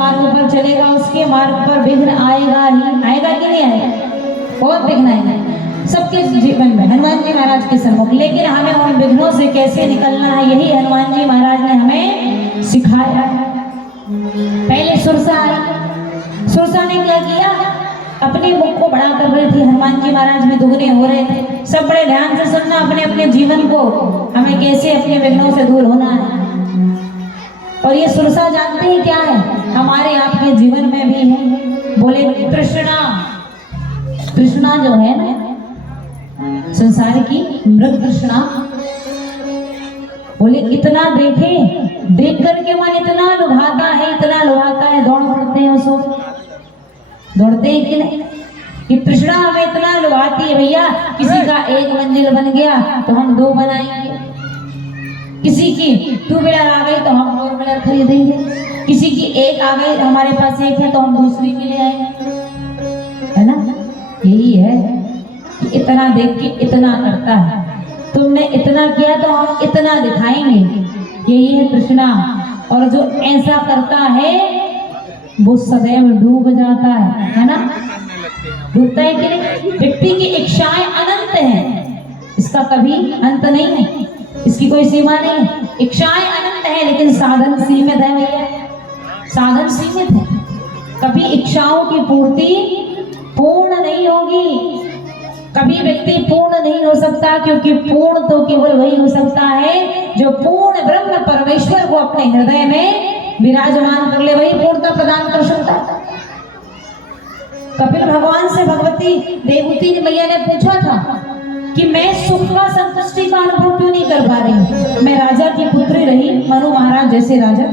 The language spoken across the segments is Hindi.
मार्ग पर चलेगा उसके मार्ग पर विघ्न आएगा ही आएगा कि नहीं आएगा? बहुत विघ्न आएगा सबके जीवन में हनुमान जी महाराज के सम्मुख। लेकिन हमें उन विघ्नों से कैसे निकलना है यही हनुमान जी महाराज ने हमें सिखाया है। पहले सुरसा आई, सुरसा ने क्या किया? अपने मुख को बड़ा कर रही थी, हनुमान जी महाराज भी दुगने हो रहे थे। सब बड़े ध्यान से सुनना अपने अपने जीवन को, हमें कैसे अपने विघ्नों से दूर होना है। और ये सुरसा जानते हैं क्या है? हमारे आपके जीवन में भी है। बोले तृष्णा, तृष्णा जो है ना संसार की मृग तृष्णा, बोले इतना देखे, देख करके मन इतना लुभाता है, इतना लुभाता है, दौड़ पड़ते हैं उसको, दौड़ते हैं कि नहीं? कि तृष्णा हमें इतना लुभाती है भैया। किसी का एक मंजिल बन गया तो हम दो बनाएंगे, किसी की टू व्हीलर आ गई तो हम फोर व्हीलर खरीदेंगे, किसी की एक आ गई हमारे पास एक है तो हम दूसरी भी ले आएंगे, है ना? यही है कि इतना देख के इतना करता है, तुमने इतना किया तो हम इतना दिखाएंगे, यही है तृष्णा। और जो ऐसा करता है वो सदैव डूब जाता है ना? डूबता है कि नहीं? व्यक्ति की इच्छाएं अनंत हैं, इसका कभी अंत नहीं है, इसकी कोई सीमा नहीं है। इच्छाएं अनंत है लेकिन साधन सीमित है भैया, साधन सीमित है। कभी इच्छाओं की पूर्ति पूर्ण नहीं होगी, कभी व्यक्ति पूर्ण नहीं हो सकता, क्योंकि पूर्ण तो केवल वही हो सकता है जो पूर्ण ब्रह्म परमेश्वर को अपने हृदय में विराजमान कर ले, वही पूर्णता प्रदान कर सकता है। कपिल भगवान से भगवती देवहूति मैया ने पूछा था कि मैं सुख का संतुष्टि का अनुभव क्यों नहीं कर पा रही? मैं राजा की पुत्री रही, मनु महाराज जैसे राजा,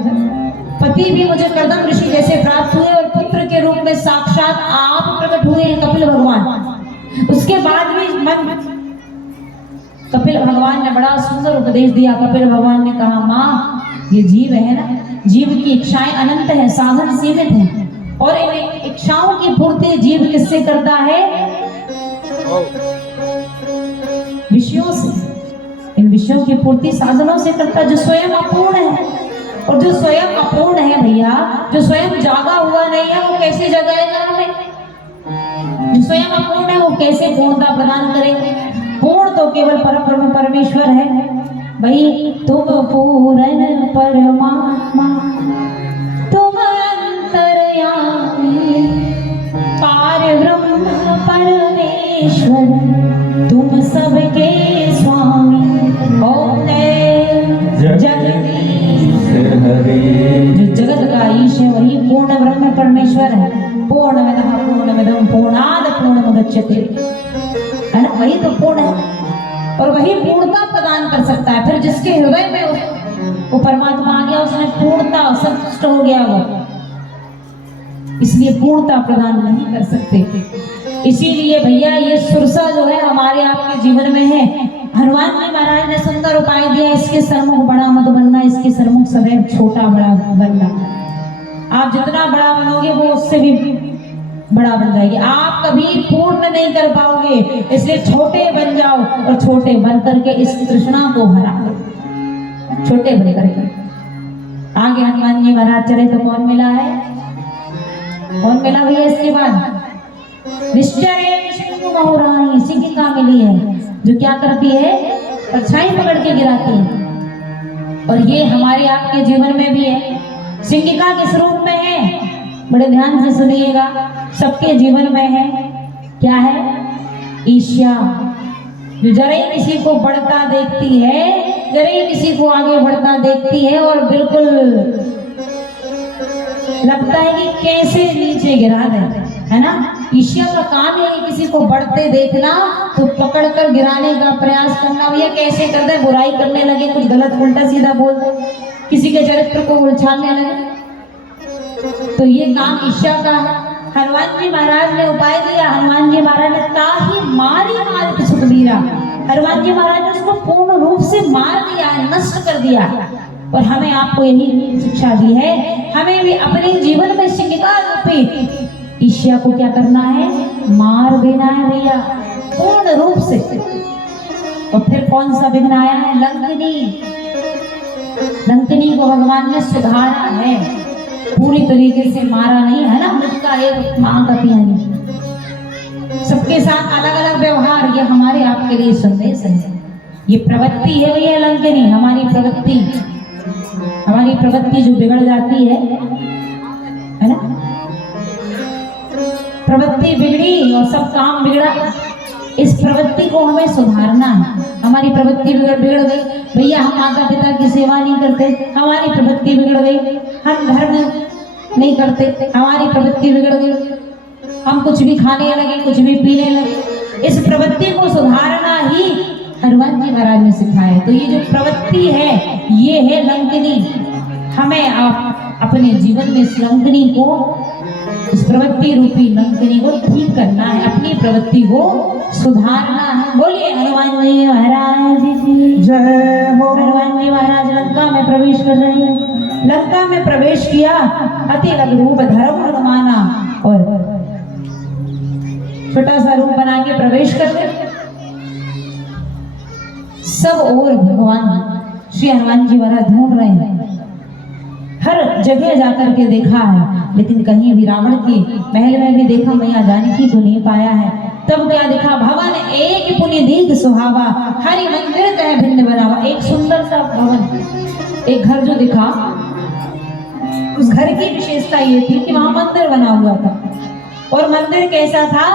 पति भी मुझे कर्दम ऋषि जैसे प्राप्त हुए और पुत्र के रूप में साक्षात आप प्रकट हुए हैं कपिल भगवान। उसके बाद भी मन, कपिल भगवान ने बड़ा सुंदर उपदेश दिया। कपिल भगवान ने कहा माँ ये जीव है ना, जीव की इच्छाएं अनंत है, साधन सीमित है, और इन इच्छाओं की पूर्ति जीव किससे करता है? विषयों से। इन विषयों की पूर्ति साधनों से करता है जो स्वयं अपूर्ण है। और जो स्वयं अपूर्ण है भैया, जो स्वयं जागा हुआ नहीं है, वो कैसे जगाएगा हमें? जो स्वयं अपूर्ण है वो कैसे पूर्णता प्रदान करेंगे? पूर्ण तो केवल परब्रह्म परमेश्वर है भाई। तुम पूर्ण परमात्मा, तुम अंतर्यामी, पार ब्रह्म परमेश्वर, तुम सबके स्वामी। ओम जगदीश हरे, जो जगत का ईश है वही पूर्ण ब्रह्म परमेश्वर है। पूर्णमदः पूर्णमिदं पूर्णात् पूर्णमुदच्यते, है ना? वही तो पूर्ण है और वही पूर्णता प्रदान कर सकता है। फिर जिसके हृदय में वो परमात्मा आ गया, उसने पूर्णता, संतुष्ट हो गया वो, इसलिए पूर्णता प्रदान नहीं कर सकते। इसीलिए भैया ये सुरसा जो है हमारे आपके जीवन में है। हनुमान जी महाराज ने सुंदर उपाय दिया, इसके सरमुख बड़ा मत बनना, इसके सरमुख सदैव छोटा बड़ा बनना। आप जितना बड़ा बनोगे वो उससे भी बड़ा बन जाएगी। आप कभी पूर्ण नहीं कर पाओगे, इसलिए छोटे बन जाओ और छोटे बन करके इस तृष्णा को हरा दो, छोटे बन करके। आगे हनुमान जी महाराज चले तो कौन मिला है? कौन मिला भैया इसके बाद? निश्चय सिंधु बहुराई, सिंहिका मिली है जो क्या करती है? परछाई पकड़ के गिराती है। और ये हमारे आपके जीवन में भी है। सिंहिका किस रूप में है? बड़े ध्यान से सुनिएगा, सबके जीवन में है। क्या है? ईर्ष्या, जो जरा ही किसी को बढ़ता देखती है, जरा ही किसी को आगे बढ़ता देखती है और बिल्कुल लगता है कि कैसे नीचे गिरा दे, है ना? ईर्ष्या का काम है किसी को बढ़ते देखना तो पकड़कर गिराने का प्रयास करना। भैया कैसे कर दे? बुराई करने लगे, कुछ गलत उल्टा सीधा बोल दे, किसी के चरित्र को उलझाने लगे, तो ये काम ईर्ष्या का है। हनुमान जी महाराज ने उपाय दिया। हनुमान जी महाराज ने ताही मारी मार सुखबीरा, हनुमान जी महाराज ने उसको पूर्ण रूप से मार दिया, नष्ट कर दिया। और हमें आपको यही शिक्षा दी है, हमें भी अपने जीवन में सिंहिका रूपी ईर्ष्या को क्या करना है? मार देना है भैया, पूर्ण रूप से। और फिर कौन सा विघ्न आया है? लंकिनी। लंकिनी को भगवान ने सुधारा है। पूरी तरीके से मारा नहीं है ना, मुझका एक माँ का पिया नहीं। सबके साथ अलग अलग व्यवहार, ये हमारे आपके लिए संदेश है। ये प्रवृत्ति है भैया लंकिनी, हमारी प्रवृत्ति जो बिगड़ जाती है ना, प्रवृत्ति बिगड़ी और सब काम बिगड़ा। इस प्रवृत्ति को हमें सुधारना है। हमारी प्रवृत्ति बिगड़ गई भैया, हम माता पिता की सेवा नहीं करते, हमारी प्रवृत्ति बिगड़ गई। हम धर्म नहीं करते, हमारी प्रवृत्ति बिगड़ गई। हम कुछ भी खाने लगे, कुछ भी पीने लगे। इस प्रवृत्ति को सुधारना ही हनुमान जी महाराज ने सिखाया। तो ये जो प्रवृत्ति है, ये है लंकिनी। हमें अपने जीवन में इस लंकिनी को, इस प्रवृत्ति रूपी लंकिनी को ठीक करना है, अपनी प्रवृत्ति को सुधारना है। बोलिए हनुमान जी महाराज की जय हो। हनुमान जी महाराज लंका में प्रवेश कर रहे हैं। लंका में प्रवेश किया, अति लघु रूप धर्म हनुमाना, और छोटा सा रूप बना के प्रवेश करते। सब और भगवान श्री हनुमान जी महाराज ढूंढ रहे हैं, हर जगह जाकर के देखा है, लेकिन कहीं भी रावण की महल में भी देखा, मैया जानकी को नहीं पाया है। तब क्या देखा, भवन एक पुण्य दीर्घ सुहावा, हरि मंदिर कह भिन्न बनावा। एक सुंदर सा भवन, एक घर जो दिखा, उस घर की विशेषता ये थी कि वहां मंदिर बना हुआ था। और मंदिर कैसा था,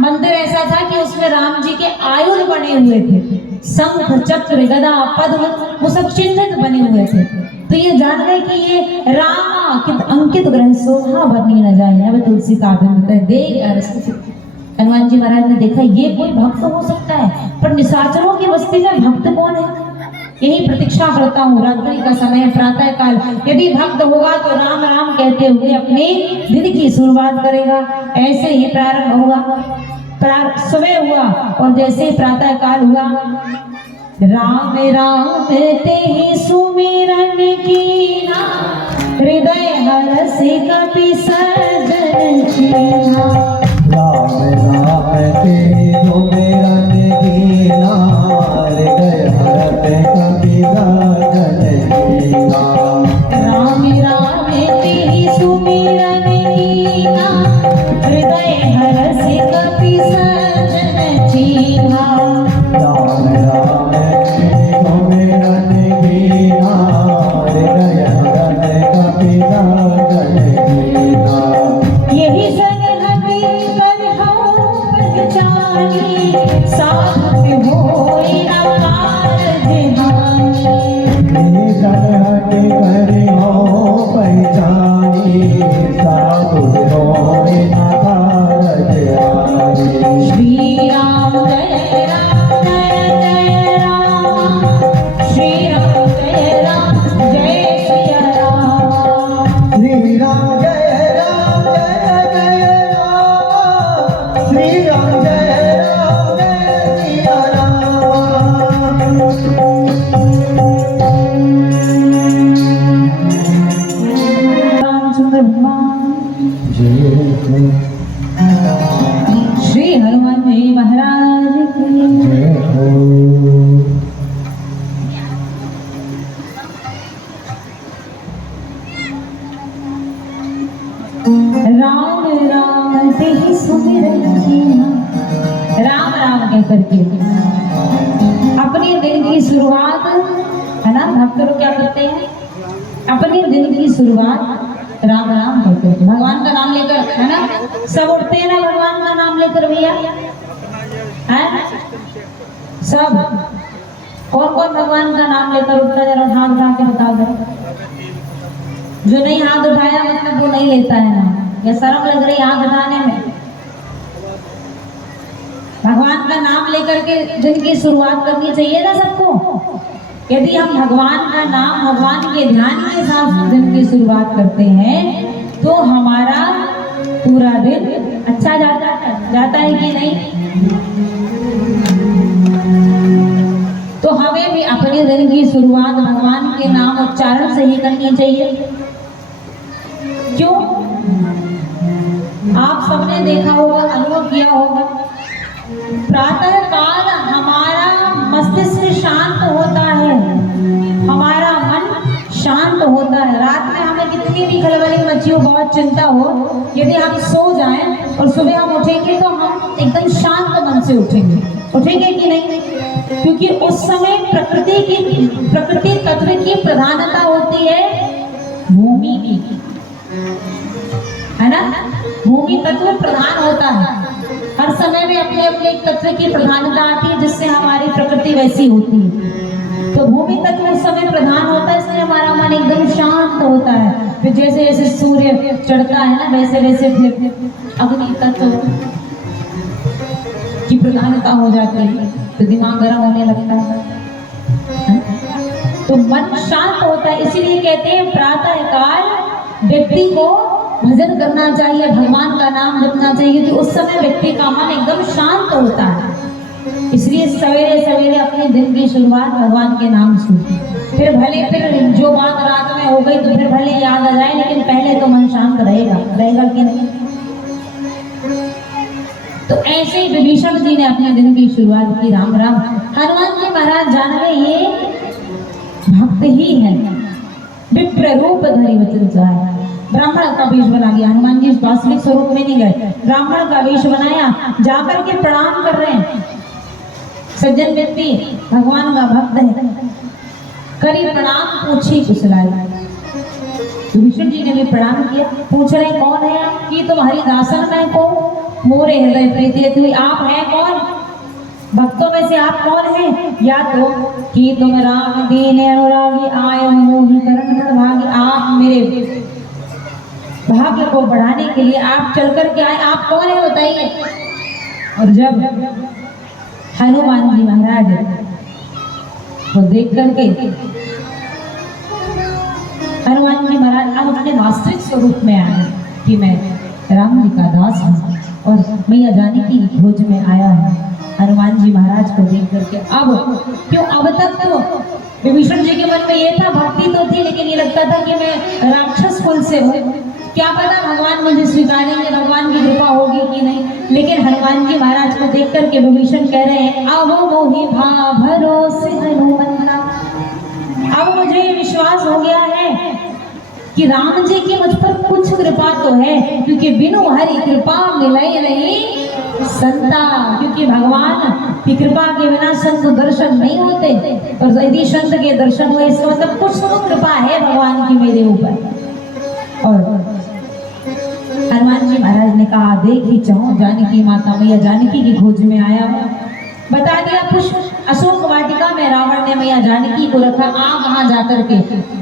मंदिर ऐसा था कि उसमें राम जी के आयुध बने हुए थे, शंख चक्र गदा पद्म, वो सब चिन्हित बने हुए थे। तो ये जान गए कि ये राम कित अंकित ग्रह शोभा बनी न जाए, अब तुलसी का देख। हनुमान जी महाराज ने देखा ये कोई भक्त हो सकता है, पर निशाचरों की बस्ती में भक्त कौन है? यही प्रतीक्षा करता हूँ, रात्रि का समय, प्रातः काल, यदि भक्त होगा तो राम राम कहते हुए अपने दिन की शुरुआत करेगा। ऐसे ही प्रारंभ होगा, सुबह हुआ और जैसे प्रातः काल हुआ, राम राम ते ही सुमिरन कीना, हृदय हरस कपि सर्जन कीना। राम राम ते सुमिरन कीना, हृदय हरस कपि सर्जन कीना। राम राम ते ही सुमिरन कीना, हृदय हरस कपि सर्जन कीना। राम राम ते सुमिरन कीना, हृदय हरस कपि सर्जन कीना। यही सरहद कर हम पहचानी, साथ होए न कारज हानि। यही सरहद कर हो पहचानी, साथ होए न कारज हानि। श्री राम जय राम जय राम, श्री राम जय राम जय सिया राम। श्री राम जय राम जय राम, श्री राम जय राम जय सिया राम। रामचंद्र भगवान श्री हनुमान जी महाराज की राम राम ते ही सुमिरन कीना। राम राम कह करके अपने दिन की शुरुआत, है ना, भक्त लोग क्या करते हैं, अपने दिन की शुरुआत राम राम करते हैं, भगवान का नाम लेकर, है ना। सब उठते हैं ना भगवान का नाम लेकर भैया, है सब। कौन कौन भगवान का नाम लेकर उठता, जरा हाथ उठा के बता दो। जो नहीं हाथ उठाया मतलब वो नहीं लेता है नाम, या शर्म लग रही हाथ उठाने में। भगवान का नाम लेकर के दिन की शुरुआत करनी चाहिए ना सबको। यदि हम भगवान का नाम, भगवान के ध्यान के साथ दिन की शुरुआत करते हैं तो हमारा पूरा दिन अच्छा जाता है कि नहीं। तो हमें भी अपने दिन की शुरुआत भगवान के नाम उच्चारण से ही करनी चाहिए। क्यों? आप सबने देखा होगा, अनुभव किया होगा, प्रातः काल हमारा मस्तिष्क शांत होता है, हमारा मन शांत होता है। रात में हमें कितनी भी खलबली मची हो, बहुत चिंता हो, यदि हम सो जाएं और सुबह हम उठेंगे तो हम एकदम शांत मन से उठेंगे, उठेंगे कि नहीं? क्योंकि उस समय प्रकृति तत्व की प्रधानता होती है भूमि की, है ना? भूमि तत्व प्रधान होता है, हर समय में अपने अपने एक तत्व की प्रधानता आती है जिससे हमारी प्रकृति वैसी होती है। तो भूमि तत्व उस समय प्रधान होता है, इसलिए हमारा मन एकदम शांत होता है। फिर जैसे जैसे सूर्य चढ़ता है ना, वैसे वैसे फिर अग्नि तत्व की प्रधानता हो जाती है, तो दिमाग गर्म होने लगता है, तो मन शांत होता है। इसीलिए कहते हैं प्रातः काल व्यक्ति को भजन करना चाहिए, भगवान का नाम जपना चाहिए, क्योंकि उस समय व्यक्ति का मन एकदम शांत होता है। इसलिए सवेरे सवेरे अपने दिन की शुरुआत भगवान के नाम से, फिर भले फिर जो बात रात में हो गई तो फिर भले याद आ जाए, लेकिन पहले तो मन शांत रहेगा, रहेगा कि नहीं? तो ऐसे ही विभीषण जी ने अपने दिन की शुरुआत की। राम राम। हनुमान जी महाराज जान गए ये भक्त ही है, विप्र रूप धरि वचन चाहे, ब्राह्मण का वेश बना लिया। हनुमान जी वास्तविक स्वरूप में नहीं गए, ब्राह्मण का वेश बनाया, जाकर के प्रणाम कर रहे हैं। सज्जन व्यक्ति भगवान का भक्त है, करी प्रणाम, पूछी कुशलाई। विभीषण जी ने भी प्रणाम किया, पूछ रहे कौन है आप? कि तुम हरिदासन में को मोरे हृदय प्रीति हुई, आप हैं कौन? भक्तों में से आप कौन हैं? या तो कि तुम राम दीन अनुरागी आए मोहि करण भागी, आप मेरे भाग्य को बढ़ाने के लिए आप चल कर के आए, आप कौन है बताइए। और जब हनुमान जी महाराज को देख करके हनुमान जी महाराज अब अपने वास्तविक स्वरूप में आए कि मैं राम जी का दास हूँ और मैया जानकी की खोज में आया हूँ। हनुमान जी महाराज को देख करके अब तक तो विभीषण जी के मन में ये था, भक्ति तो थी, लेकिन ये लगता था कि मैं राक्षस कुल से हूँ, क्या पता भगवान मुझे स्वीकारेंगे, भगवान की कृपा होगी कि नहीं। लेकिन हनुमान जी महाराज को देख करके विभीषण कह रहे हैं, अब मोहि भा भरोसे हनुमंता, अब मुझे विश्वास हो गया है कि राम जी की मुझ पर कुछ कृपा तो है, क्योंकि बिनु हरि कृपा मिले नहीं संता, क्योंकि भगवान की कृपा के बिना संत दर्शन नहीं होते, और यदि संत के दर्शन हुए इसका मतलब कुछ तो कृपा है भगवान की मेरे ऊपर। और हनुमान जी महाराज ने कहा, देख ही चाहो जानकी माता, मैया जानकी की खोज में आया हूँ। बता दिया पुष्प अशोक वाटिका में रावण ने मैया जानकी को रखा, आप वहां जाकर के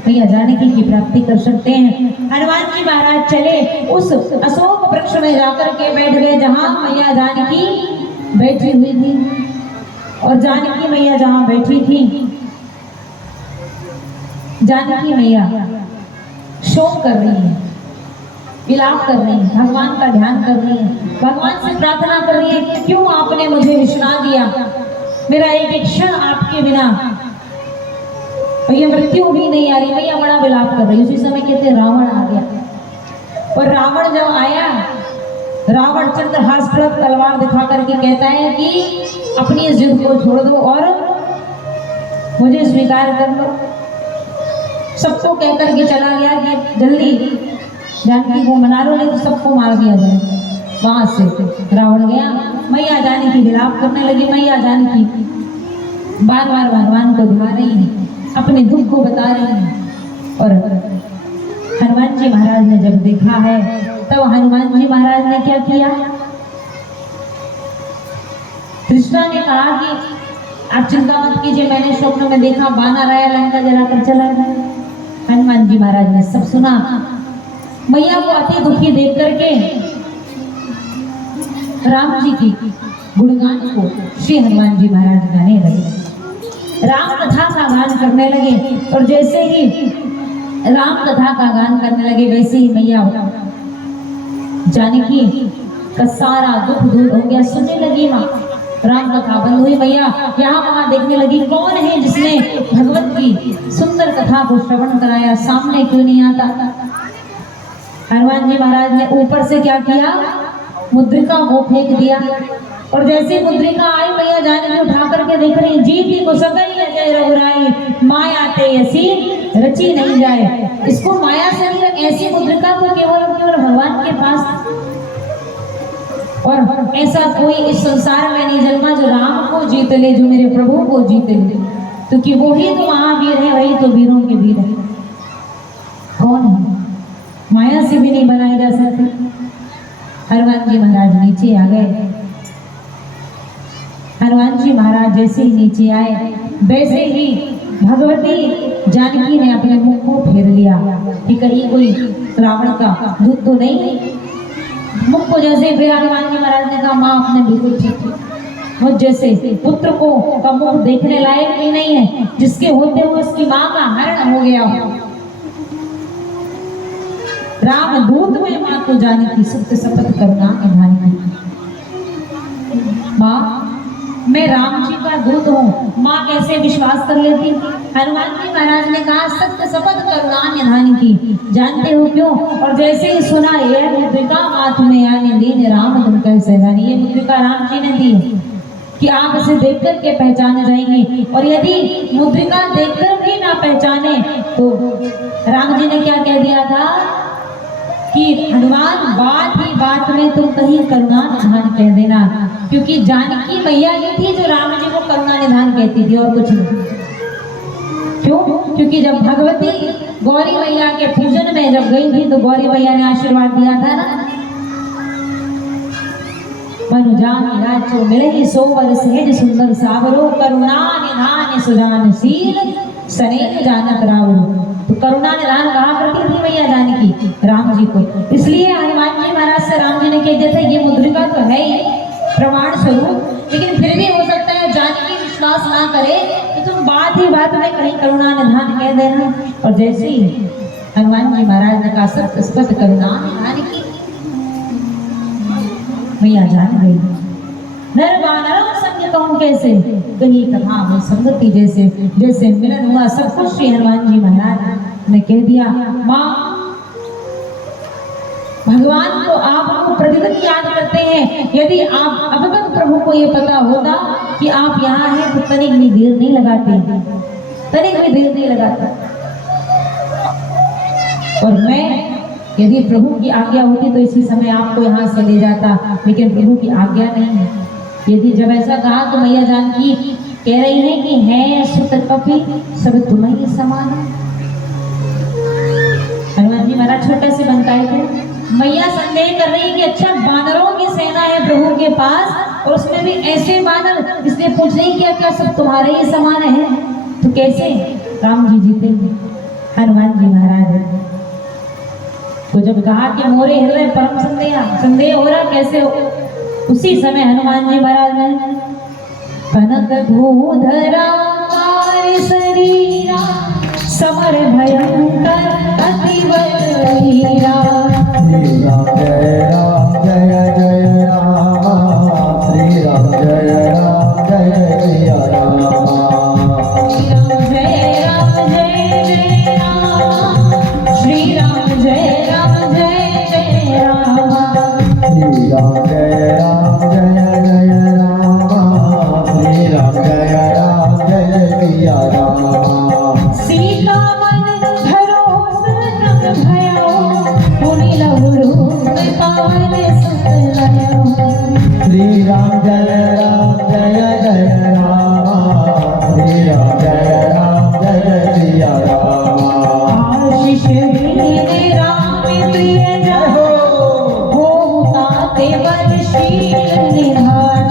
मैया जानकी की प्राप्ति कर सकते हैं। हनुमान जी महाराज चले, उस अशोक वृक्ष में जाकर के बैठ गए जहां मैया जानकी बैठी हुई थी। और जानकी मैया जहां बैठी थी, जानकी मैया शोक कर रही है, विलाप कर रही है, भगवान का ध्यान कर रही है, भगवान से प्रार्थना कर रही है, क्यों आपने मुझे विश्रा दिया, मेरा एक क्षण आपके बिना भैया मृत्यु भी नहीं आ रही। भैया बड़ा विलाप कर रही। उसी समय कहते रावण आ गया, और रावण जब आया, रावण चंद्रहास तलवार दिखा करके कहता है कि अपनी इस जिद को छोड़ दो और मुझे स्वीकार कर लो। सबको कह करके चला गया कि जल्दी जानकी को मना लो, नहीं तो सबको मार दिया जाए। वहां से रावण गया, मैया जानकी विलाप करने लगी। मैया जानकी बार बार भगवान को ध्या रही है, अपने दुख को बता रही है। और हनुमान जी महाराज ने जब देखा है, तब हनुमान जी महाराज ने क्या किया, कृष्णा ने कहा कि आप चिंता मत कीजिए, मैंने स्वप्न में देखा बानर आया, लंका जलाकर चला गया। हनुमान जी महाराज ने सब सुना। मैया को अति दुखी देख करके राम जी की गुणगान को श्री हनुमान जी महाराज गाने लगे, राम कथा का गान करने लगे। और जैसे ही राम कथा का गान करने लगे, वैसे ही मैया जानकी का सारा दुख दूर हो गया। सुनने लगी माँ, राम कथा बंद हुई, मैया यहाँ वहां देखने लगी कौन है जिसने भगवत की सुंदर कथा को श्रवण कराया, सामने क्यों नहीं आता। हनुमान जी महाराज ने ऊपर से क्या किया, मुद्रिका को फेंक दिया और जैसी मुद्रिका आई मैया जानकी उठा करके देख रही, जीती को सकल जय रघुराई, माया ते ऐसी रची नहीं जाए। इसको माया से नहीं, ऐसी मुद्रिका तो केवल केवल भगवान के पास, और ऐसा कोई इस संसार में नहीं जन्मा जो राम को जीत ले, जो मेरे प्रभु को जीत ले, क्योंकि वो ही तो महावीर है, वही तो वीरों के वीर है। कौन है? माया से भी नहीं बनाई जा सकती। हनुमान जी महाराज नीचे आ गए। हनुमान जी महाराज जैसे ही नीचे आए, वैसे ही भगवती जानकी ने अपने मुख को फेर लिया कि कहीं कोई रावण का दूत तो नहीं। मुख को जैसे फिर हनुमान जी महाराज ने कहा, माँ आपने बिल्कुल ठीक, मुझ जैसे पुत्र को का मुख देखने लायक भी नहीं है, जिसके होते हुए उसकी माँ का हरण हो गया हो। राम दूत में माँ को जानकी सत्य शपथ करुणा निधान की। माँ मैं राम जी का दूत हूँ, माँ कैसे विश्वास कर लेती? हनुमान जी महाराज ने कहा, सत्य शपथ करुणा निधान की। जानते हो क्यों? और जैसे ही सुना, यह मुद्रिका माथ में आने दीन राम तुम कह सैलानी, ये मुद्रिका राम जी ने दी है कि आप इसे देख कर के पहचाने जाएंगे। और यदि मुद्रिका देखकर भी ना पहचाने तो राम जी ने क्या कह दिया था कि हनुमान बात ही बात में तुम कहीं करुणा निधान कह देना, क्योंकि जानकी मैया ही थी जो राम जी को करुणा निधान कहती थी, और कुछ नहीं। क्यों? क्योंकि जब भगवती गौरी मैया के पूजन में जब गई थी तो गौरी मैया ने आशीर्वाद दिया था ना, मनुजान लाचो मिले सोवर सहज सुंदर सावरो, करुणा निधान सुजानशील सने जानत रावरो। तो करुणा निधान कहा करती थी मैया जानकी राम जी को, इसलिए हनुमान जी महाराज से राम जी ने कह दिया था, ये मुद्रिका तो है ही प्रमाण स्वरूप, लेकिन फिर भी हो सकता है जानकी विश्वास ना करे तो तुम बात ही बात में कहीं करुणा निधान कह देना। और जैसे ही हनुमान जी महाराज ने कहा सत्य शपथ करुणा निधान की, मैया जान गई। नर वानरों संग कहूं कैसे, कहीं कथा में संगति जैसे, जैसे मिलन हुआ सब कुछ श्री हनुमान जी महाराज ने कह दिया। माँ भगवान को आप प्रतिदिन याद करते हैं, यदि आप अब तक प्रभु को ये पता होता कि आप यहाँ हैं तो तनिक भी देर नहीं लगाते, तनिक भी देर नहीं लगाता। और मैं यदि प्रभु की आज्ञा होती तो इसी समय आपको यहाँ से ले जाता, लेकिन प्रभु की आज्ञा नहीं है। यदि जब ऐसा कहा तो मैया जानकी कह रही है कि है सुत कपि सब तुम्हें समान। हनुमान जी महाराज छोटे से बनकाए थे, मैया संदेह कर रही है कि अच्छा बानरों की सेना है प्रभु के पास, और उसमें भी ऐसे बानर, इसलिए पूछ रही क्या क्या सब तुम्हारे ही समान है, तो कैसे राम जी जीतेंगे? हनुमान जी महाराज तो जब कहा कि मोरे हृदय परम संदेह हो रहा कैसे हो, उसी समय हनुमान जी महाराज ने कनक भूधरा कार शरीरा समर भयंकर अति बलवीरा। श्री राम जय जय राम, श्री राम जय सिया राम, जय राम जय राम, श्री राम जय राम जय राम, श्री राम जय राम, श्री राम जय सिया राम। सीता मन धरो सतम भयो, पुनि लहु रूप पावन सुत लयो। श्री राम जय राम, श्री राम जय सिया राम। आशीष दीने राम प्रिय जहो, हो ताते बलशील निधान।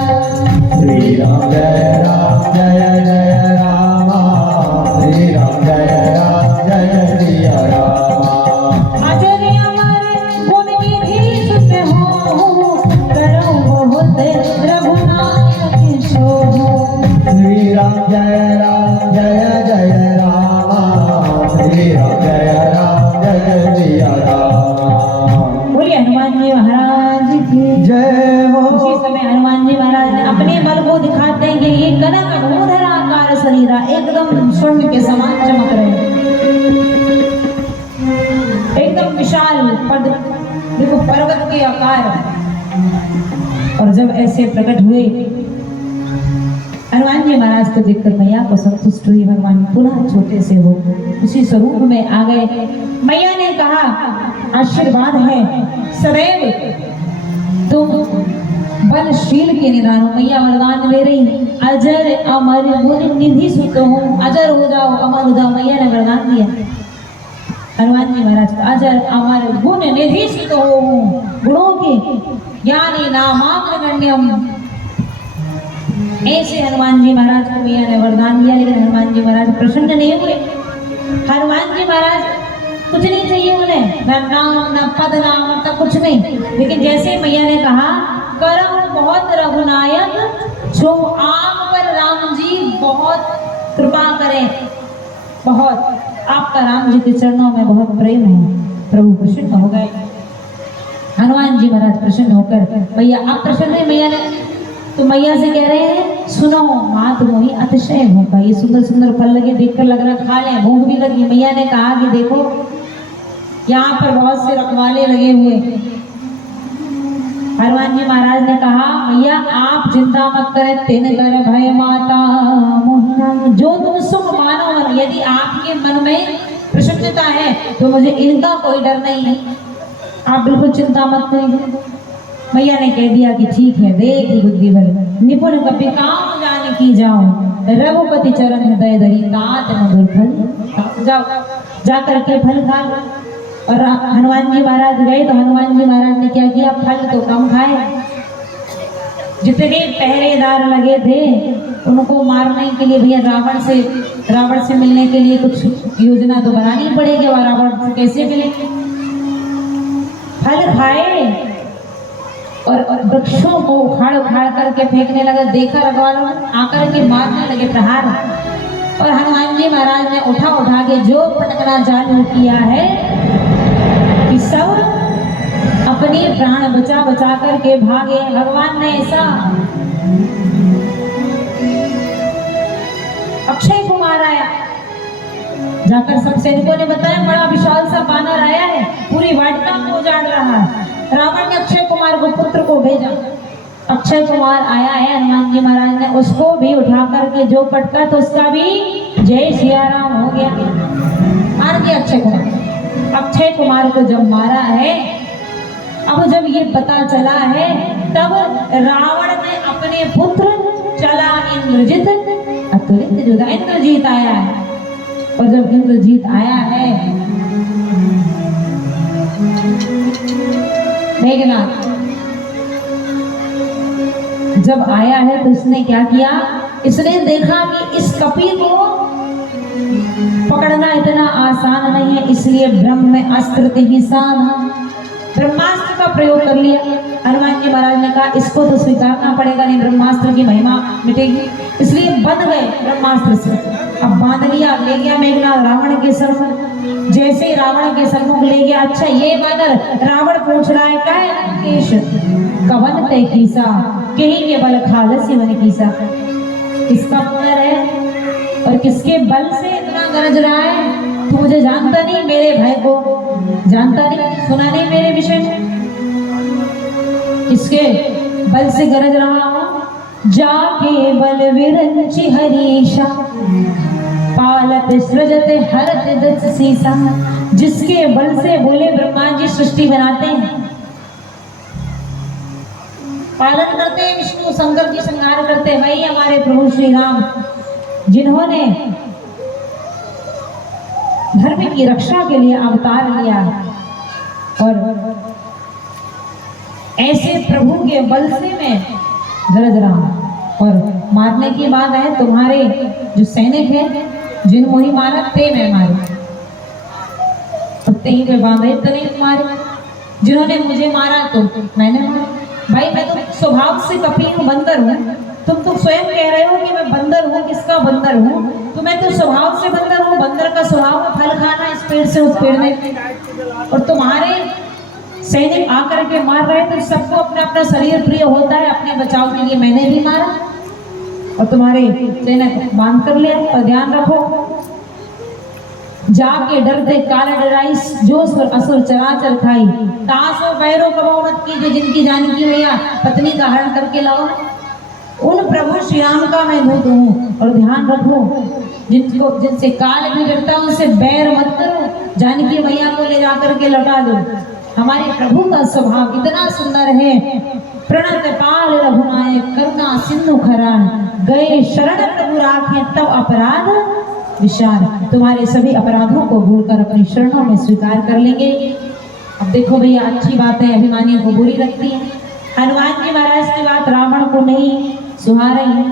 श्री राम जय राम, श्री राम जय सिया राम। अजर अमर गुण निधि सुत हो, करो बहुत रघुनाथ शोभो। श्री राम जय राम, श्री राम जय सिया राम। बोलिए हनुमान जी महाराज की जय हो। उसी समय हनुमान जी महाराज ने अपने बल को दिखाते हैं कि ये कनक भूधरा आकार शरीरा एकदम स्वर्ण के समान चमक रहे हैं, एकदम विशाल पद, देखो पर्वत के आकार। और जब ऐसे प्रकट हुए हनुमान जी महाराज को देखकर मैया को संतुष्ट हुई। भगवान पुनः छोटे से हो उसी स्वरूप में आ गए। मैया ने कहा आशीर्वाद है सदैव तुम बलशील के निदान हो। मैया वरदान ले रही अजर अमर गुण निधि सुत हूँ, अजर हो जाओ अमर हो जाओ। मैया ने वरदान दिया हनुमान जी महाराज को अजर अमर गुण निधि सुत हो, गुणों के ज्ञानी नामाग्रगण्यम। ऐसे हनुमान जी महाराज को मैया ने वरदान दिया। लेकिन हनुमान जी महाराज प्रसन्न नहीं हुए। हनुमान जी महाराज कुछ नहीं चाहिए उन्हें, न नाम न पद नाम तक कुछ नहीं। लेकिन जैसे मैया ने कहा करम बहुत रघुनायक जो आप पर राम जी बहुत कृपा करें, बहुत आपका राम जी के चरणों में बहुत प्रेम है। प्रभु प्रसन्न हो गए। हनुमान जी महाराज प्रसन्न होकर मैया आप प्रसन्न है। मैया ने तो मैया से कह रहे हैं सुनो मात मोही अतिशय भूखा, ये सुंदर सुंदर फल लगे देखकर लग रहा खा लें, भूख भी लगी। मैया ने कहा कि देखो यहाँ पर बहुत से रखवाले लगे हुए। हनुमान जी महाराज ने कहा मैया आप चिंता मत करें, तेन कर भय माता मोहना, जो तुम सुख मानो। यदि आपके मन में प्रसन्नता है तो मुझे इनका कोई डर नहीं है, आप बिल्कुल चिंता मत करिए। मैया ने कह दिया कि ठीक है, देख बुद्धि भर निपुण कपि काम जान की जाओ, रघुपति चरण हृदय धरी तात मधुर फल, जाओ जा करके फल खा। और हनुमान जी महाराज गए तो हनुमान जी महाराज ने क्या किया, फल तो कम खाए। जितने पहरेदार लगे थे उनको मारने के लिए भैया रावण से मिलने के लिए कुछ योजना तो बनानी पड़ेगी। और रावण से कैसे मिले, फल खाए और वृक्षों को उखाड़ उखाड़ करके फेंकने लगा। देखा रखवालों आकर के मारने लगे प्रहार। और हनुमान जी महाराज ने उठा के जो पटकना चालू किया है कि सब अपने प्राण बचा करके भागे। भगवान ने ऐसा अक्षय कुमार आया, जाकर सब सैनिकों ने बताया बड़ा विशाल सा बानर आया है, पूरी वाटिका को उजाड़ रहा है। रावण ने अक्षय कुमार को पुत्र को भेजा। अक्षय कुमार आया है, हनुमान जी महाराज ने उसको भी उठा करके जो पटका तो उसका भी जय सिया राम हो गया, मार दिया अक्षय कुमार। अक्षय कुमार को जब मारा है, अब जब ये पता चला है तब रावण ने अपने पुत्र चला इंद्रजीत अतुलित युद्ध, इंद्रजीत आया है। और जब इंद्रजीत आया है मेघनाथ जब आया है तो इसने क्या किया, इसने देखा कि इस कपि को पकड़ना इतना आसान नहीं है, इसलिए ब्रह्म अस्त्र ही सान, ब्रह्मास्त्र का प्रयोग कर लिया। हनुमान जी महाराज ने कहा इसको तो स्वीकारना पड़ेगा, नहीं ब्रह्मास्त्र की महिमा मिटेगी, इसलिए बंध गए ब्रह्मास्त्र से। अब बांध लिया, ले गया मेघनाथ रावण के सम्मुख। जैसे ही रावण के सम्मुख ले गया, अच्छा ये बानर, रावण पूछ रहा है क्या है केश कवन तय कीसा, कहीं के बल खालसी मन कीसा, किसका पुत्र है और किसके बल से इतना गरज रहा है, तू मुझे जानता नहीं, मेरे भाई को जानता नहीं, सुना नहीं मेरे विषय में, किसके बल से गरज रहा हूं। जाके बल विरंचि हरीशा पालत सृजत हरत दस सीसा, जिसके बल से बोले ब्रह्मा जी सृष्टि बनाते हैं, पालन करते हैं, विष्णु शंकर जी श्रृंगार करते हैं, वही हमारे प्रभु श्री राम जिन्होंने धर्म की रक्षा के लिए अवतार लिया। और ऐसे प्रभु के बल से मैं गरज रहा हूं। और मारने की बात है, तुम्हारे जो सैनिक हैं जिन मोही मारा ते मैं मारे, ते ही पे बांधे तो नहीं तुम्हारे, जिन्होंने मुझे मारा तो मैंने मारा। भाई मैं तो स्वभाव से कपी हूँ, बंदर हूँ, तुम तो स्वयं कह रहे हो कि मैं बंदर हूँ, किसका बंदर हूँ, तो मैं तो स्वभाव से बंदर हूँ। बंदर का स्वभाव है फल खाना, इस पेड़ से उस पेड़ में, और तुम्हारे सैनिक आकर के मार रहे तो सबको अपना अपना शरीर प्रिय होता है, अपने बचाव के लिए मैंने भी मारा और तुम्हारे सैनिक बांध कर लिया। और ध्यान रखो जाके डरते काला डराइस जो असुर चराचर खाई, तासो पैरों कबो मत कीजिए जिनकी जानकी मैया पत्नी का हरण करके लाओ। उन प्रभु श्री राम का मैं दूत हूँ। और ध्यान रखो, जिनसे काल भी डरता उनसे बैर मत करो, जानकी मैया को ले जाकर के लौटा दो। हमारे प्रभु का स्वभाव इतना सुंदर है। प्रणत पाल रघुनायक करुणा सिंधु खरान, गए शरण प्रभु राखे तब अपराध विशाल। तुम्हारे सभी अपराधों को भूलकर अपनी शरणों में स्वीकार कर लेंगे। अब देखो भैया, अच्छी बातें अभिमानियों को बुरी लगती है। हनुमान जी महाराज की बात रावण को नहीं सुहा रही है।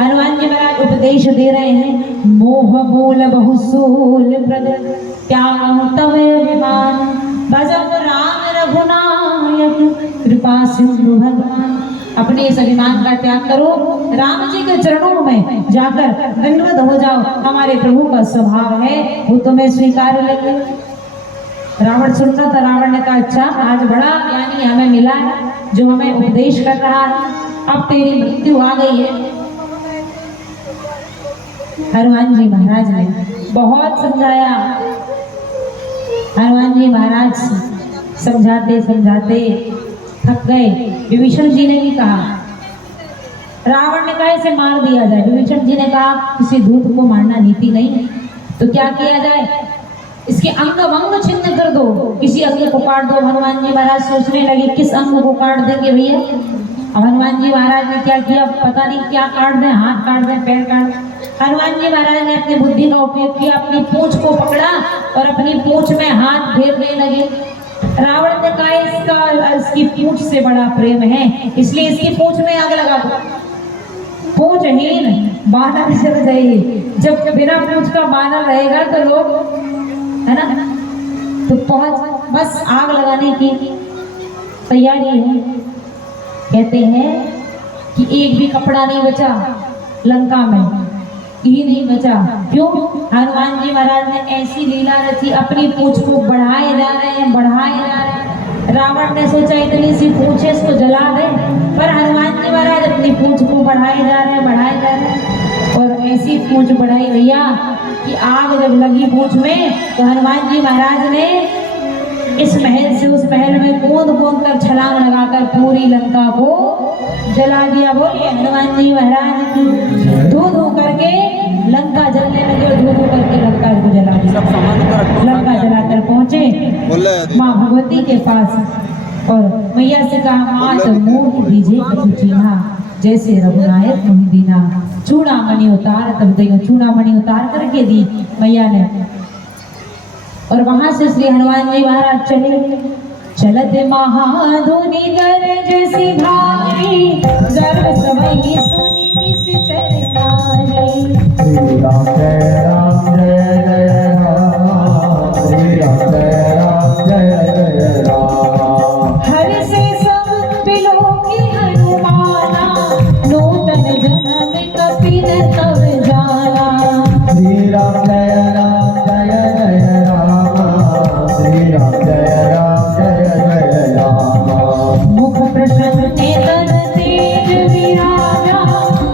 हनुमान जी महाराज उपदेश दे रहे हैं, मोह मूल बहुसूल प्रद त्यागहु तव अभिमान, भजहु राम रघुनायक कृपा सिंधु भगवान। अपने इस अभिमान का त्याग करो, राम जी के चरणों में जाकर दंडवत हो जाओ। हमारे प्रभु का स्वभाव है, वो तुम्हें स्वीकार लेंगे। रावण सुनता था, रावण ने कहा अच्छा, आज बड़ा ज्ञानी हमें मिला है जो हमें उपदेश कर रहा है, अब तेरी मृत्यु आ गई है। हनुमान जी महाराज ने बहुत समझाया। हनुमान जी महाराज समझाते समझाते थक गए। विभीषण जी ने भी कहा, रावण ने कहा इसे मार दिया जाए। विभीषण जी ने कहा किसी दूत को मारना नीति नहीं है, तो क्या किया जाए, इसके अंग वंग छिन्न कर दो, किसी अंग को काट दो। हनुमान जी महाराज सोचने लगे किस अंग को काट देंगे भैया। अब हनुमान जी महाराज ने क्या किया, पता नहीं क्या काट दें, हाथ काट दें, पैर काट दें। हनुमान जी महाराज ने अपनी बुद्धि का उपयोग किया, अपनी पूंछ को पकड़ा और अपनी पूंछ में हाथ फेरने लगे। रावण ने कहा इसकी पूंछ से बड़ा प्रेम है, इसलिए इसकी पूंछ में आग लगा दो। पूंछहीन बानर चल जाएगी। जब बिना पूंछ का बानर रहेगा तो लोग, है ना, तो पहुंच बस आग लगाने की तैयारी है। कहते हैं कि एक भी कपड़ा नहीं बचा लंका में, ही नहीं बचा। क्यों? हनुमान जी महाराज ने ऐसी लीला रची, अपनी पूंछ को बढ़ाए जा रहे हैं, बढ़ाए जा रहे हैं। रावण ने सोचा इतनी सी पूंछ है इसको जला दे, पर हनुमान जी महाराज अपनी पूंछ को बढ़ाए जा रहे हैं, बढ़ाए जा रहे हैं। और ऐसी पूंछ बढ़ाई भैया कि आग जब लगी पूंछ में तो हनुमान जी महाराज ने इस महल से उस महल में कूद कूद कर छलांग लगाकर पूरी लंका को जला दिया। बोलिए हनुमान जी महाराज की। धू धू करके लंका जलने लगे और धू धू करके लंका को जला दिया। लंका जलाकर पहुंचे माँ भगवती के पास और मैया से कहा, मात मोह दीजिए कछु चीन्हा, जैसे रघुनायक मोहि दीना। चूड़ामणि उतार, तब गई चूड़ामणि उतार करके दी मैया ने। और वहां से श्री हनुमान जी महाराज चले। चलत महाधुनि गरजसी भारी, गर्व सबहि सुनि निश्चर नारी। श्री राम जय राम जय जय राम, श्री राम जय राम जय जय राम। हरि से सब बिलोकी हनुमाना, नूतन जन्म कपिन तब जाना। श्री राम जय राम जय जय राम, श्री राम जय राम जय जय राम। मुख प्रसन्न तन तेज विराजा,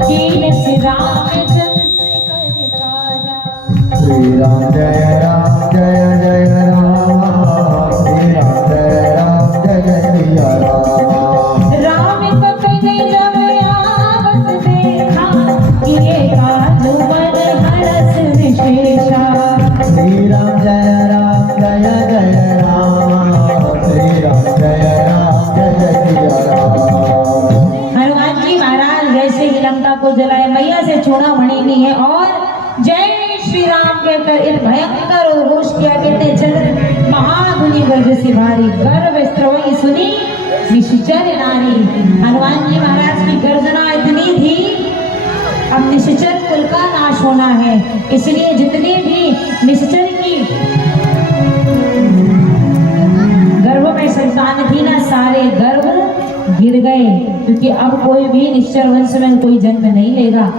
कीन से रामचंद्र कर काजा। श्री राम जय राम जय जय राम, श्री राम जय राम जय सिया राम। राम पकने जब आवत देखा, किए काज मन हरस विशेषा। श्री राम जय जय राम, श्री राम जय सिया राम। हनुमान जी महाराज जैसे ही लंका को जलाए, मैया से चूड़ामणि ली है और जय श्री राम कहकर इन भयंकर उद्घोष किया। कहते चल महाधुनि गरजसी भारी, गर्व स्त्रवई सुनी निश्चर नारी। हनुमान जी महाराज की गर्जना इतनी थी, अब निश्चर कुल का नाश होना है, इसलिए जितने भी निश्चर की गर्भ में संतान थी ना, सारे गर्भ गिर गए, क्योंकि अब कोई भी निश्चर वंश में कोई जन्म नहीं लेगा।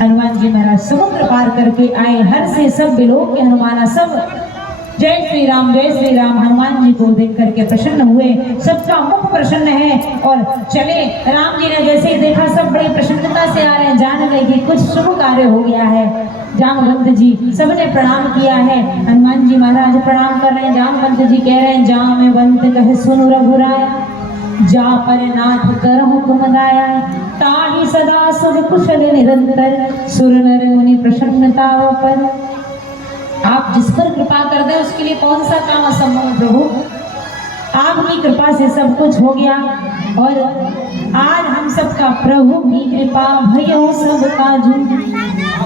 हनुमान जी महाराज समुद्र पार करके आए, हर से सब बिलोक के हनुमाना सब जय श्री राम हनुमान जी को देख करके प्रसन्न हुए। सबका मुख प्रसन्न है और चले। राम जी ने जैसे ही देखा सब बड़ी प्रसन्नता से आ रहे हैं, जान गए कि कुछ शुभ कार्य हो गया है। जामवंत जी सबने प्रणाम किया है। हनुमान जी महाराज प्रणाम कर रहे हैं। जामवंत जी कह रहे हैं, जामवंत कहे सुनु रघुराया, जा पर नाथ करहु तुम दाया, ताहि सदा सुख कुशल निरंतर, सुर नर मुनि प्रसन्नता पर। आप जिस पर कृपा कर दे उसके लिए कौन सा काम असंभव प्रभु? आपकी कृपा से सब कुछ हो गया और आज हम सबका प्रभु की कृपा भयो सब काजू,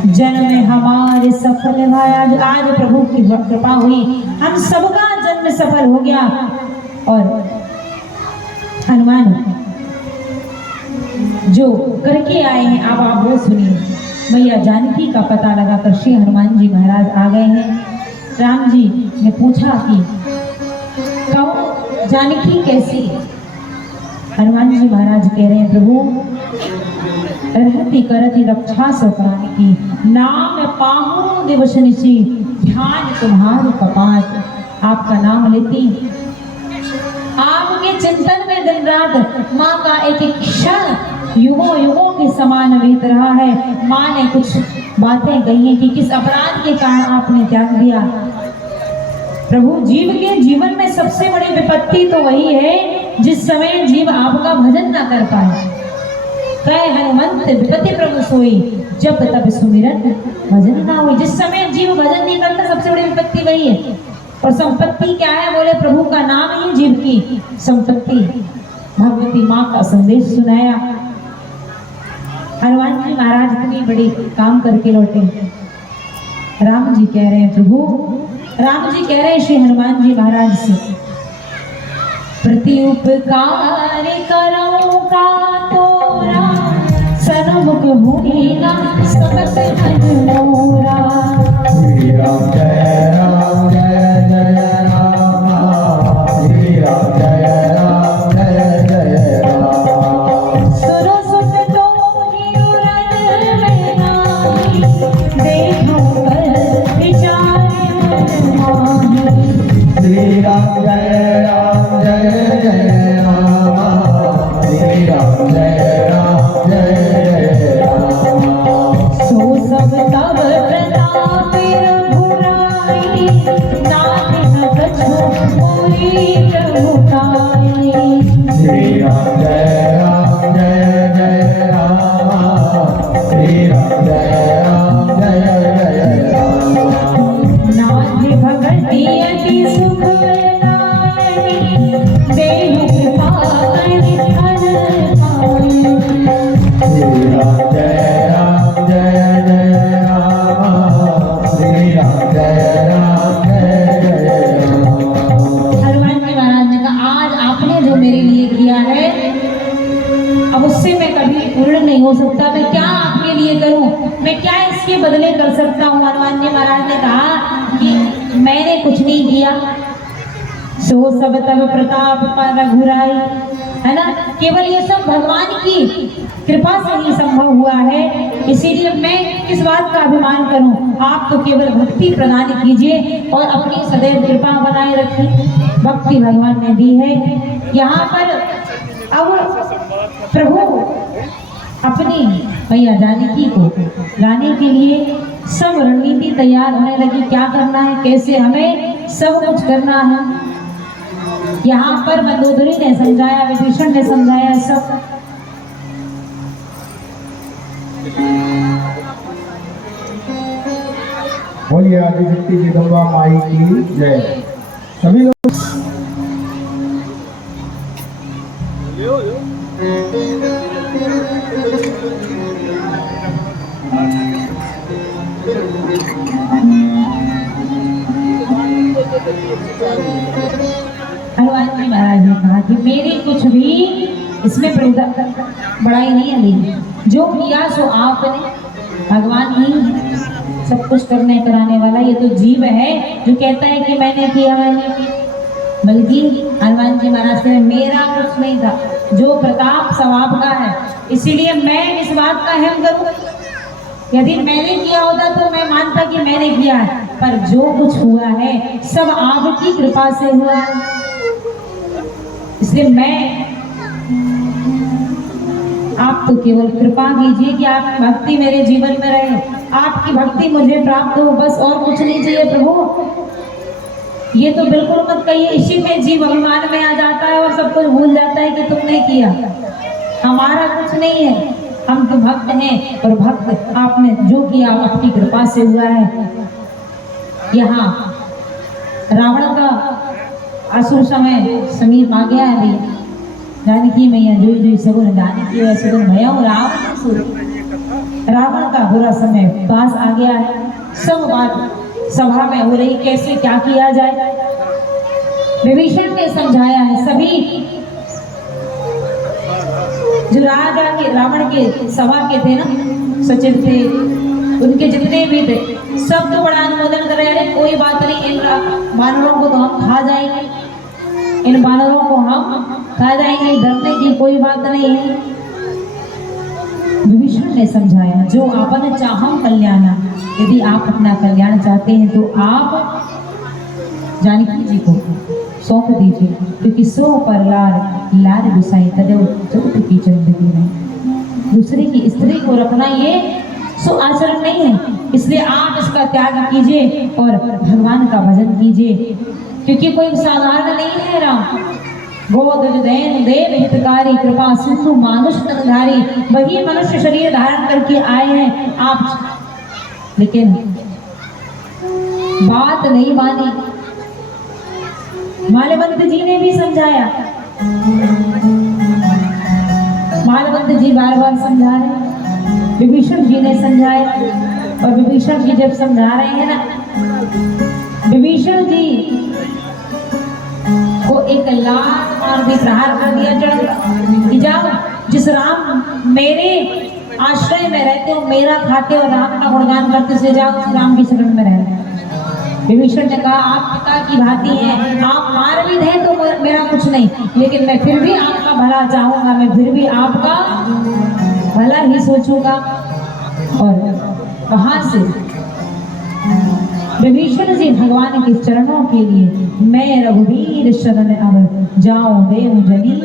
जन्म हमारे सफल भाया। आज प्रभु की कृपा हुई, हम सबका जन्म सफल हो गया। और हनुमान जो करके आए हैं अब आप वो सुनिए। मैया जानकी का पता लगा कर श्री हनुमान जी महाराज आ गए हैं। राम जी ने पूछा कि कहो जानकी कैसी है? हनुमान जी महाराज कह रहे हैं, प्रभु रहती करती रक्षा सो प्राण की, नाम पाहु दिवस निशि, ध्यान तुम्हारे कपाट। आपका नाम लेती, आपके चिंतन में दिन रात माँ का एक एक क्षण युगों युगों के समान बीत रहा है। माँ ने कुछ बातें कही हैं कि किस अपराध के कारण आपने त्याग दिया। प्रभु जीव के जीवन में सबसे बड़ी विपत्ति तो वही है जिस समय जीव आपका भजन ना कर पाए। कहे हनुमंत विपत्ति प्रभु सोई, जब तब सुमिरन भजन ना हुई। जिस समय जीव भजन नहीं करता सबसे बड़ी विपत्ति वही है। और संपत्ति क्या है? बोले प्रभु का नाम ही जीव की संपत्ति। भगवती माँ का संदेश सुनाया। हनुमान जी महाराज इतनी बड़ी काम करके लौटे। राम जी कह रहे हैं, प्रभु राम जी कह रहे हैं श्री हनुमान जी महाराज से, प्रति उपकार करो का तोरा, सन्मुख हुई ना समत मन मोरा। श्री राम जय राम जय जय राम, श्री राम जय राम जय जय राम। सुनो सुन तो ही उरन में नाई, देखो कर विचारे मन माही। श्री राम जय राम जय जय राम, श्री राम जय राम जय जय राम। सो सब तब प्रताप रघुराई, नाथ न कछु मोहि प्रभुताई। श्री राम जय राम जय जय राम, श्री राम जय राम जय जय राम। नाथ भगति अति सुख दायनी, देहु कृपा करि धन पाई। श्री राम जय राम जय जय राम, श्री राम जय राम जय जय राम। हनुमान जी महाराज ने कहा, आज आपने जो मेरे लिए किया है अब उससे मैं कभी पूर्ण नहीं हो सकता। मैं क्या आपके लिए करूं? मैं क्या इसके बदले कर सकता हूं? हनुमान जी महाराज ने कहा कि मैंने कुछ नहीं किया। सो सब तब प्रताप पर रघुराई, है ना, केवल ये सब भगवान की कृपा से ही संभव हुआ है। इसीलिए मैं किस बात का अभिमान करूं? आप तो केवल भक्ति प्रदान कीजिए और अपनी सदैव कृपा बनाए रखिए। भक्ति भगवान ने दी है। यहाँ पर अब प्रभु अपनी मैया जानकी को लाने के लिए सब रणनीति तैयार होने लगी। क्या करना है, कैसे हमें सब कुछ करना है। यहाँ पर मंदोदरी ने समझाया, विभीषण ने समझाया सब। बोलिए आदिशक्ति जगदम्बा माई की जय। सभी लोग हनुमान जी महाराज ने कहा कि मेरी कुछ भी इसमें बड़ाई नहीं है मेरी। जो किया सो आपने, भगवान ही सब कुछ करने कराने वाला। ये तो जीव है जो कहता है कि मैंने किया मैंने किया। बल्कि हनुमान जी महाराज ने मेरा कुछ नहीं था, जो प्रताप सब आपका है। इसीलिए मैं इस बात का हम करूं। यदि मैंने किया होता तो मैं मानता कि मैंने किया है, पर जो कुछ हुआ है सब आपकी कृपा से हुआ है। इसलिए मैं, आप तो केवल कृपा कीजिए कि आप भक्ति मेरे जीवन में रहे। आपकी भक्ति मुझे प्राप्त हो, बस और कुछ नहीं चाहिए प्रभु। ये तो बिल्कुल मत कहिए, इसी में जीव अभिमान में आ जाता है और सब कुछ भूल जाता है कि तुमने किया। हमारा कुछ नहीं है, हम तो भक्त हैं और भक्त आपने जो किया आपकी कृपा से हुआ है। यहाँ रावण का असुर समय समीप आ गया है भैया। जानकी मैया जो जो सगुन जानकी सगुन भैया रावण का बुरा समय पास आ गया है। सब बात सभा में हो रही, कैसे क्या किया जाए। विभीषण ने समझाया है। सभी जो राजा के रावण के सभा के थे ना, सचिव थे, उनके जितने भी थे, सब तो बड़ा अनुमोदन कर रहे हैं। कोई बात नहीं, इन बानरों को तो हम खा जाएंगे, इन बानरों को हम खा जाएंगे, डरने की कोई बात नहीं है। विभीषण ने समझाया, जो आपने चाहो कल्याण, यदि आप अपना कल्याण चाहते हैं तो आप जानकी जी को सौंप दीजिए, क्योंकि सो पर लार गुसाई तदेव चौथ की जिंदगी में। दूसरे की स्त्री को रखना ये सो आचरण नहीं है, इसलिए आप इसका त्याग कीजिए और भगवान का भजन कीजिए, क्योंकि कोई साधारण नहीं है राम। गोद दैन देव हितकारी कृपा सिंधु मानुष तनधारी, वही मनुष्य शरीर धारण करके आए हैं आप, लेकिन बात नहीं मानी। माल्यवंत जी ने भी समझाया, माल्यवंत जी बार बार समझा रहे, विभीषण जी ने समझाया, और विभीषण जी जब समझा रहे हैं ना, विभीषण जी को एक लात मार दी, प्रहार कर दिया चढ़ कि जाओ, जिस राम मेरे आश्रय में रहते हो, मेरा खाते और राम का गुणगान करते से जाओ, उस राम की शरण में रहना। विभीषण ने कहा, आप पिता की भांति हैं, आप मार भी दें तो मेरा कुछ नहीं, लेकिन मैं फिर भी आपका भला चाहूंगा, मैं फिर भी आपका भला ही सोचूंगा। और वहां से विभीषण जी भगवान के चरणों के लिए, मैं रघुवीर शरण अब जाऊं देव जली,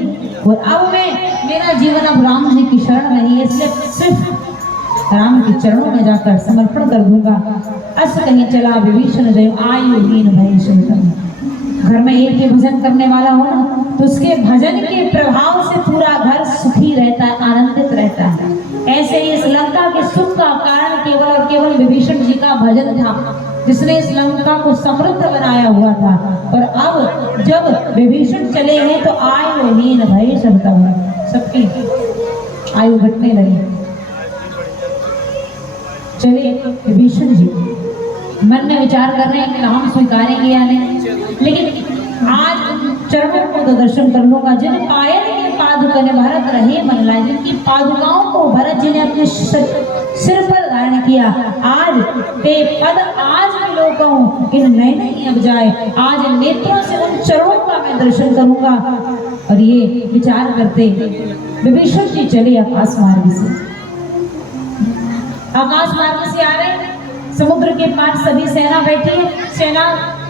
और अब मैं मेरा जीवन अब राम जी की शरण नहीं है, इसलिए सिर्फ राम के चरणों में जाकर समर्पण कर दूंगा। अस कहीं चला विभीषण जय आयुहीन भय सुनतम। घर में एक ही भजन करने वाला हो ना, तो उसके भजन के प्रभाव से पूरा घर सुखी रहता है, आनंदित रहता है। ऐसे ही इस लंका के सुख का कारण केवल और केवल विभीषण जी का भजन था, जिसने इस लंका को समृद्ध बनाया हुआ था। और अब जब विभीषण चले हैं तो आयुहीन भय सुनतम, सबकी आयु घटने लगी। चलिए विभीषण जी मन में विचार कर रहे हैं कि राम स्वीकारेंगे या नहीं, लेकिन आज चरणों को तो दर्शन कर लूंगा। जिन पायल के पादुका ने भरत रहे मन लाए, जिनकी पादुकाओं को भरत जी ने अपने सिर पर धारण किया, आज ते पद आज मैं लोग कहूँ, इन नयन ही अब जाए, आज नेत्रों से उन चरणों का मैं दर्शन करूंगा। और ये विचार करते विभीषण जी चले आकाश मार्ग से, आकाश मार्ग से आ रहे हैं। समुद्र के पास सभी सेना बैठी है, सेना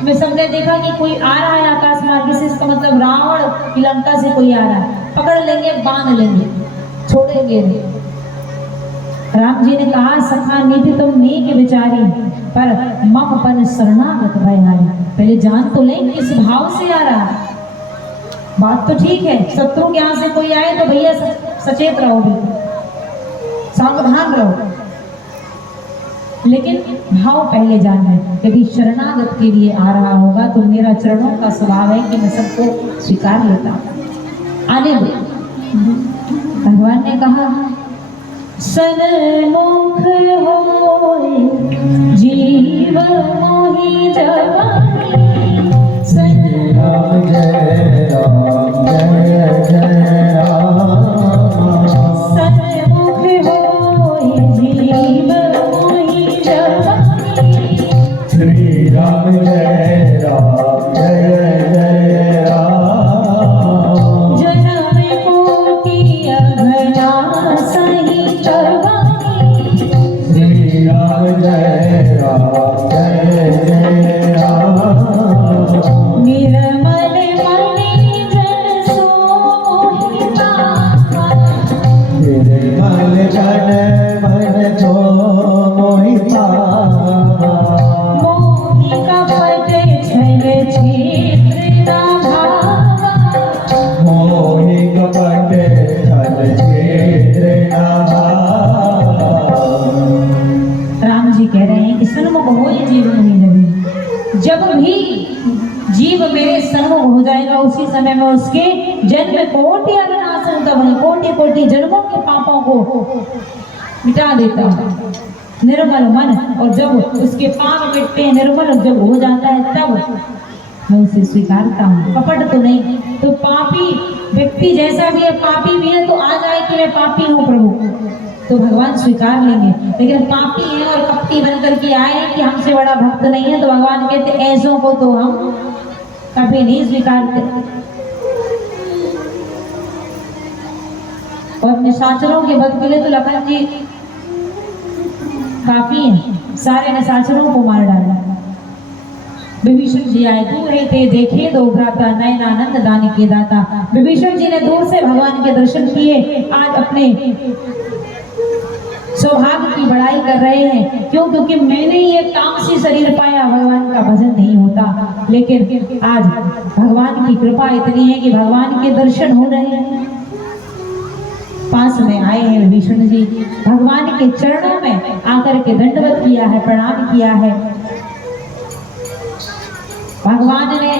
में सबने देखा कि कोई आ रहा है आकाश मार्ग से, इसका मतलब रावण की लंका से कोई आ रहा है, पकड़ लेंगे, बांध लेंगे, छोड़ेंगे नहीं। राम जी ने कहा, सखा नीति तुम नीक विचारी, पर मम पन शरणागत भयहारी। पहले जान तो लें किस भाव से आ रहा है। बात तो ठीक है, शत्रु के यहाँ से कोई आए तो भैया सचेत रहो, सावधान रहो, लेकिन भाव पहले जान है। यदि शरणागत के लिए आ रहा होगा तो मेरा चरणों का स्वभाव है कि मैं सबको स्वीकार लेता हूं, आने दो। भगवान ने कहा, सन्मुख होए जीव मोहि जवानी, राम जय राम जय जय राम, सन्मुख होए जीव मोहि जवानी, श्री राम जय राम जय जय राम, जन्म कोटि अघना सही करवानी, श्री राम जय राम जय जय राम, निर्मल मणि जन सो सन्मुख हो जीव नहीं लगी। जब भी जीव मेरे सन्मुख हो जाएगा उसी समय में उसके जन्म कोटि अविनाशन का कोटि कोटि जन्मों के पापों को मिटा देता हूँ। निर्मल मन, और जब उसके पाप मिटते हैं, निर्मल जब हो जाता है, तब मैं उसे स्वीकारता हूँ। कपट तो नहीं। तो पापी व्यक्ति जैसा भी है, पापी भी है, तो आ जाए कि मैं पापी हूँ प्रभु, तो भगवान स्वीकार लेंगे। लेकिन पापी है और कपटी बन करके आए कि हमसे बड़ा भक्त नहीं है, तो भगवान कहते ऐसों को तो हम कभी नहीं स्वीकारते। और निशाचरों के वध के लिए तो लखन जी काफी है, सारे निशाचरों को मार डाला। विभीषण जी आए, दूर ही थे देखे दो भ्राता, नयन आनंद दान के दाता। विभीषण जी ने दूर से भगवान के दर्शन किए, आज अपने सौभाग्य की बड़ाई कर रहे हैं। क्यों? क्योंकि मैंने ये तामसी शरीर पाया, भगवान का भजन नहीं होता। लेकिन आज भगवान की कृपा इतनी है कि भगवान के दर्शन हो रहे हैं। पास में आए हैं विभीषण जी, भगवान के चरणों में आकर के दंडवत किया है, प्रणाम किया है। भगवान ने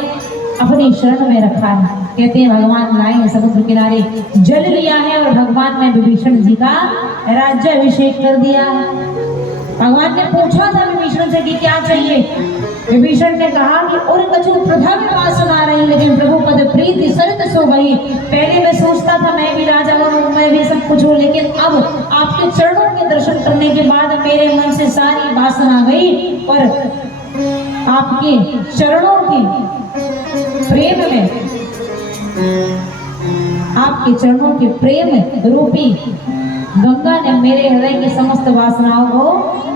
अपनी शरण में रखा है। कहते हैं भगवान लाए हैं समुद्र किनारे, जल लिया है और भगवान ने विभीषण जी का राज्याभिषेक कर दिया। भगवान ने पूछा था विभीषण से कि क्या चाहिए। विभीषण ने कहा कि और कछु प्रथा में वासना रही, लेकिन प्रभु पद प्रीति सरित सो गई। पहले मैं सोचता था मैं भी राजा हूँ, मैं भी सब कुछ हूँ, लेकिन अब आपके चरणों के दर्शन करने के बाद मेरे मन से सारी वासना गई और आपके चरणों के प्रेम में, आपके चरणों के प्रेम रूपी गंगा ने मेरे हृदय की समस्त वासनाओं को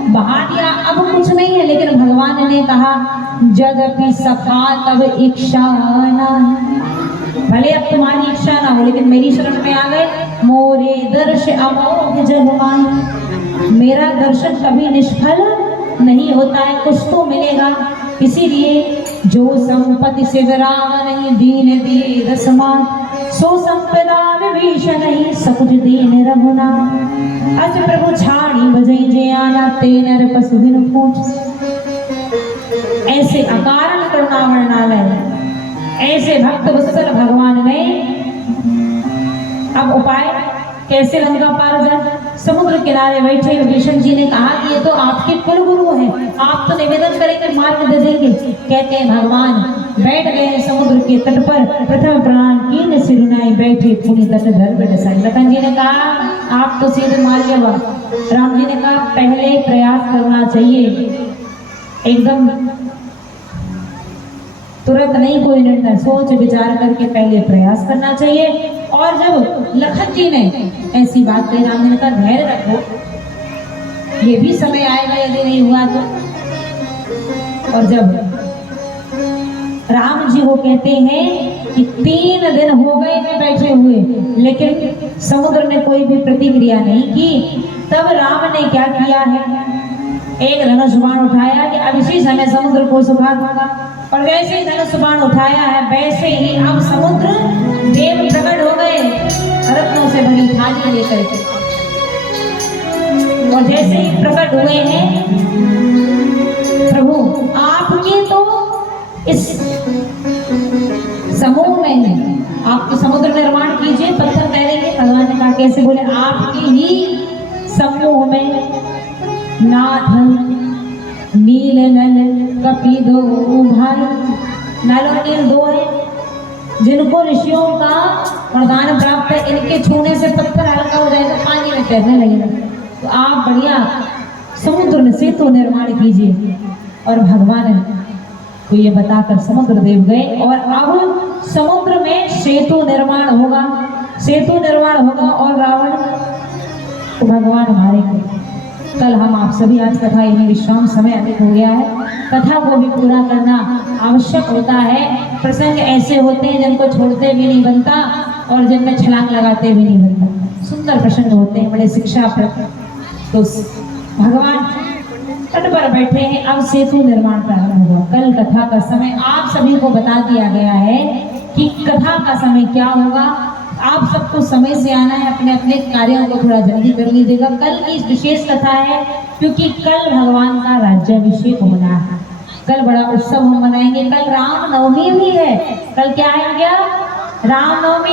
बहा दिया। अब कुछ नहीं है, लेकिन भगवान ने कहा जगपि सखा तब इच्छा ना, भले अब तुम्हारी इच्छा ना हो, लेकिन मेरी शरण में आ गए। मोरे दर्श अमोघ जग माही, मेरा दर्शन कभी निष्फल नहीं होता है, कुछ तो मिलेगा। इसीलिए जो संपत्ति से विराम नहीं, दीन दिए दसमान, सो संपदा विभीषण नहीं, सकुच दीन रघुना। अस प्रभु छाड़ी बजई जे आना, ते नर पशु बिनु पूछ। ऐसे अकारण करुणा वर्णालय, ऐसे भक्त वत्सल भगवान ने अब उपाय कैसे लंका पार जाए। समुद्र किनारे बैठे विभीषण जी ने कहा कि ये तो आपके कुल गुरु हैं, आप तो निवेदन करेंगे, मार्ग दे देंगे। कहते हैं भगवान बैठ गए समुद्र के तट पर, प्रथम प्राण कीन सिरुनाई, बैठे पुनि तट धर बैसाई। लखन जी ने कहा आप तो सीधे मारिए बा। राम जी ने कहा पहले प्रयास करना चाहिए, एकदम तुरंत नहीं कोई निर्णय, सोच विचार करके पहले प्रयास करना चाहिए। और जब लखन जी ने ऐसी बात कही, राम जी ने कहा धैर्य रखो, ये भी समय आएगा यदि नहीं हुआ तो। और जब राम जी को कहते हैं कि 3 दिन हो गए हैं बैठे हुए, लेकिन समुद्र ने कोई भी प्रतिक्रिया नहीं की, तब राम ने क्या किया है, एक धनुष बाण उठाया कि अब इसी समय समुद्र को सुखा दूंगा। और वैसे ही धनुष बाण उठाया है, वैसे ही अब समुद्र देव प्रकट हो गए रत्नों से भरी थाली लेकर के। और जैसे ही प्रकट हुए हैं प्रभु आपके, तो इस समूह में आपके समुद्र निर्माण कीजिए, पत्थर तैरेंगे। भगवान ने कहा कैसे? बोले आपके ही समूह में नाथ नील नल कपि दो भाई, नल और नील 2 है जिनको ऋषियों का वरदान प्राप्त है, इनके छूने से पत्थर हल्का हो जाएगा, पानी में तैरने लगेगा। तो आप बढ़िया समुद्र सेतु निर्माण कीजिए। और भगवान को ये बताकर समुद्र देव गए, और अब समुद्र में सेतु निर्माण होगा, सेतु निर्माण होगा और रावण को भगवान मारेंगे। कल हम आप सभी, आज कथा यही विश्राम, समय अधिक हो गया है, कथा को भी पूरा करना आवश्यक होता है। प्रसंग ऐसे होते हैं जिनको छोड़ते भी नहीं बनता और जिनमें छलांग लगाते भी नहीं बनता। सुंदर प्रसंग होते हैं, बड़े शिक्षाप्रद। तो भगवान तट पर बैठे हैं, अब सेतु निर्माण प्रारंभ हुआ। कल कथा का समय आप सभी को बता दिया गया है कि कथा का समय क्या होगा। आप सबको समय से आना है, अपने अपने कार्यों को थोड़ा जल्दी कर लीजिएगा। कल की विशेष कथा है, क्योंकि कल भगवान का राज्याभिषेक होना है। कल बड़ा उत्सव हम मनाएंगे। कल रामनवमी भी है। कल क्या है क्या? रामनवमी।